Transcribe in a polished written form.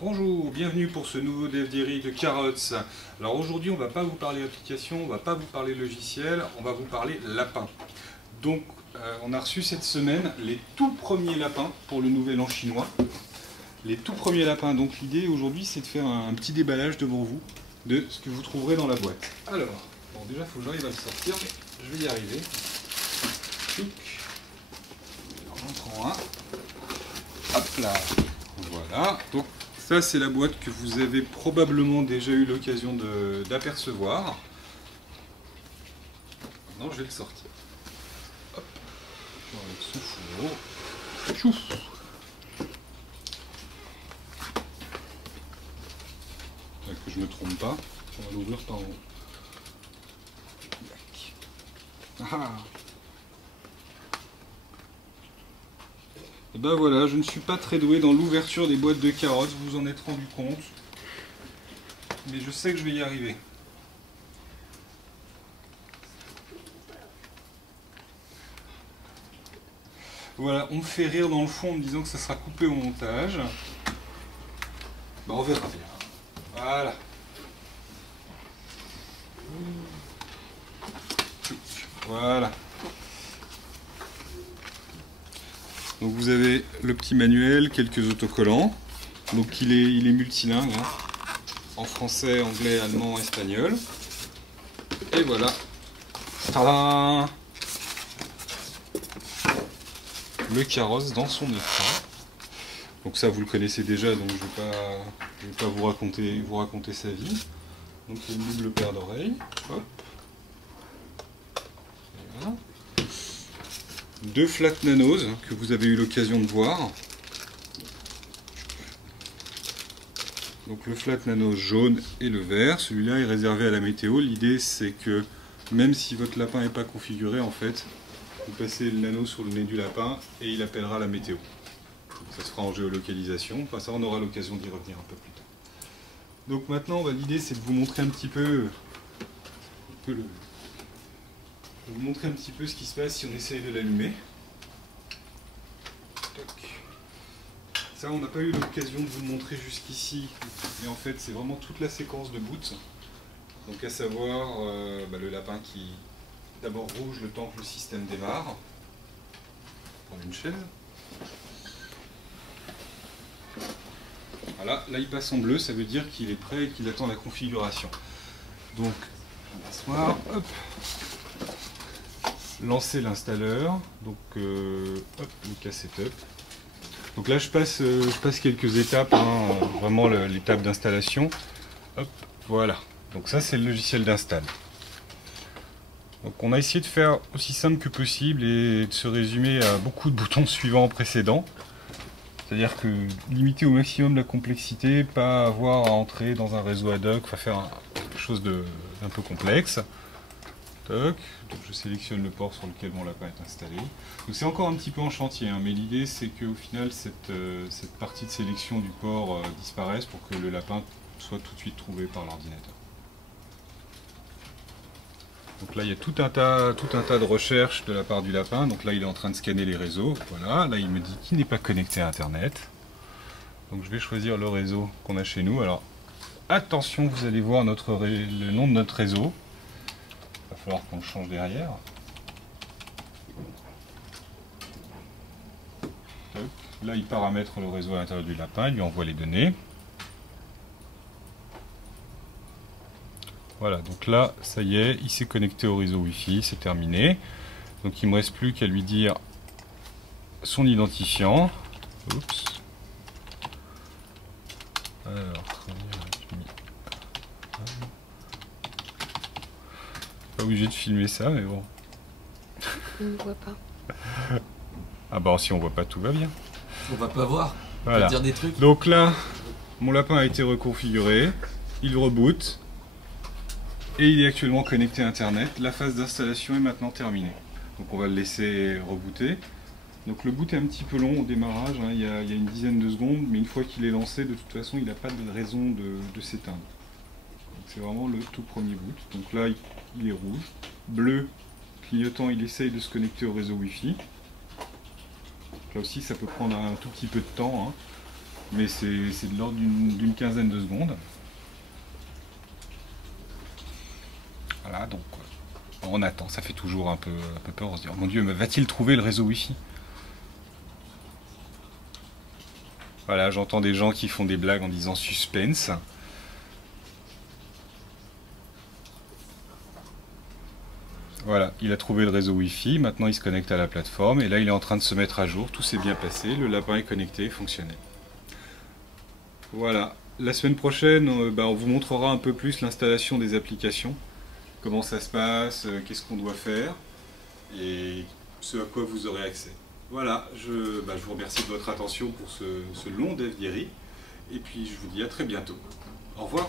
Bonjour, bienvenue pour ce nouveau DevDiary de Carrots. Alors aujourd'hui on va pas vous parler application, on va pas vous parler logiciel, on va vous parler lapin. Donc on a reçu cette semaine les tout premiers lapins pour le nouvel an chinois. Les tout premiers lapins, donc l'idée aujourd'hui c'est de faire un petit déballage devant vous de ce que vous trouverez dans la boîte. Alors, bon déjà il faut que j'arrive à le sortir, mais je vais y arriver. Tchouk. On en prend un. Hop là. Voilà. Donc ça c'est la boîte que vous avez probablement déjà eu l'occasion d'apercevoir. Maintenant je vais le sortir. Hop. On va mettre sous fourreau. Tchouf. Que je me trompe pas. On va l'ouvrir par en haut. Ah. Et ben voilà, je ne suis pas très doué dans l'ouverture des boîtes de carottes, vous vous en êtes rendu compte. Mais je sais que je vais y arriver. Voilà, on me fait rire dans le fond en me disant que ça sera coupé au montage. Ben, on verra bien. Voilà. Voilà. Donc vous avez le petit manuel, quelques autocollants. Donc il est multilingue, hein, en français, anglais, allemand, espagnol. Et voilà. Tadam! Le carrosse dans son écran. Donc ça vous le connaissez déjà, donc je vais pas vous raconter sa vie. Donc il y a une double paire d'oreilles. Hop. Voilà. Deux flat nanos que vous avez eu l'occasion de voir. Donc le flat nano jaune et le vert, celui-là est réservé à la météo. L'idée c'est que même si votre lapin n'est pas configuré, en fait, vous passez le nano sur le nez du lapin et il appellera la météo. Ça se fera en géolocalisation, enfin ça on aura l'occasion d'y revenir un peu plus tard. Donc maintenant l'idée c'est de vous montrer un petit peu ce qui se passe si on essaye de l'allumer. Ça, on n'a pas eu l'occasion de vous le montrer jusqu'ici, mais en fait, c'est vraiment toute la séquence de boot. Donc, à savoir le lapin qui d'abord rouge le temps que le système démarre. On va prendre une chaise. Voilà, là il passe en bleu, ça veut dire qu'il est prêt et qu'il attend la configuration. Donc, on va s'asseoir, hop. Lancer l'installeur, donc hop, le K-Setup. Donc là je passe quelques étapes, hein, vraiment l'étape d'installation. Hop, voilà. Donc ça c'est le logiciel d'install. Donc on a essayé de faire aussi simple que possible et de se résumer à beaucoup de boutons suivants précédents. C'est-à-dire que limiter au maximum la complexité, pas avoir à entrer dans un réseau ad hoc, enfin faire quelque chose d'un peu complexe. Donc je sélectionne le port sur lequel mon lapin est installé. Donc c'est encore un petit peu en chantier, hein, mais l'idée c'est qu'au final cette partie de sélection du port disparaisse pour que le lapin soit tout de suite trouvé par l'ordinateur. Donc là il y a tout un tas de recherches de la part du lapin. Donc là il est en train de scanner les réseaux. Voilà, là il me dit qu'il n'est pas connecté à Internet. Donc je vais choisir le réseau qu'on a chez nous. Alors attention, vous allez voir le nom de notre réseau. Il va falloir qu'on le change derrière. Là, il paramètre le réseau à l'intérieur du lapin, il lui envoie les données. Voilà, donc là, ça y est, il s'est connecté au réseau Wi-Fi, c'est terminé. Donc il ne me reste plus qu'à lui dire son identifiant. Oups. Alors, pas obligé de filmer ça, mais bon. On ne voit pas. Ah bah si on voit pas, tout va bien. On va pas voir. On Voilà. va dire des trucs. Donc là, mon lapin a été reconfiguré, il reboot, et il est actuellement connecté à Internet. La phase d'installation est maintenant terminée. Donc on va le laisser rebooter. Donc le boot est un petit peu long au démarrage, hein, il y a une dizaine de secondes, mais une fois qu'il est lancé, de toute façon, il n'a pas de raison de s'éteindre. C'est vraiment le tout premier boot. Donc là, il est rouge. Bleu, clignotant, il essaye de se connecter au réseau Wi-Fi. Là aussi, ça peut prendre un tout petit peu de temps, hein. mais c'est de l'ordre d'une quinzaine de secondes. Voilà, donc on attend, ça fait toujours un peu peur, on se dit, oh mon Dieu, mais va-t-il trouver le réseau Wi-Fi? Voilà, j'entends des gens qui font des blagues en disant suspense. Voilà, il a trouvé le réseau Wi-Fi, maintenant il se connecte à la plateforme, et là il est en train de se mettre à jour, tout s'est bien passé, le lapin est connecté, fonctionnel. Voilà, la semaine prochaine, on vous montrera un peu plus l'installation des applications, comment ça se passe, qu'est-ce qu'on doit faire, et ce à quoi vous aurez accès. Voilà, je vous remercie de votre attention pour ce long Dev Diary, et puis je vous dis à très bientôt. Au revoir.